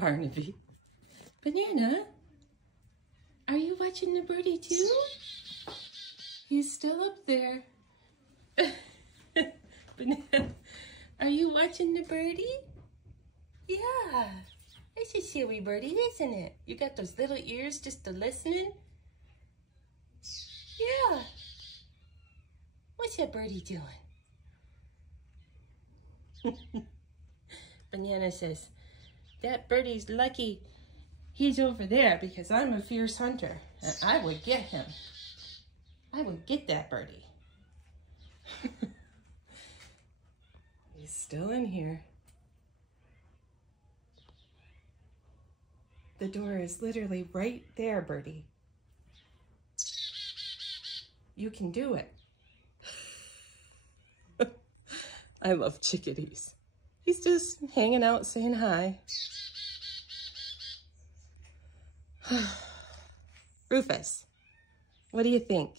Barnaby. Banana, are you watching the birdie too? He's still up there. Banana, are you watching the birdie? Yeah, it's a silly birdie, isn't it? You got those little ears just to listening? Yeah. What's that birdie doing? Banana says, that birdie's lucky he's over there because I'm a fierce hunter and I would get him. I would get that birdie. He's still in here. The door is literally right there, birdie. You can do it. I love chickadees. He's just hanging out saying hi. Rufus, what do you think?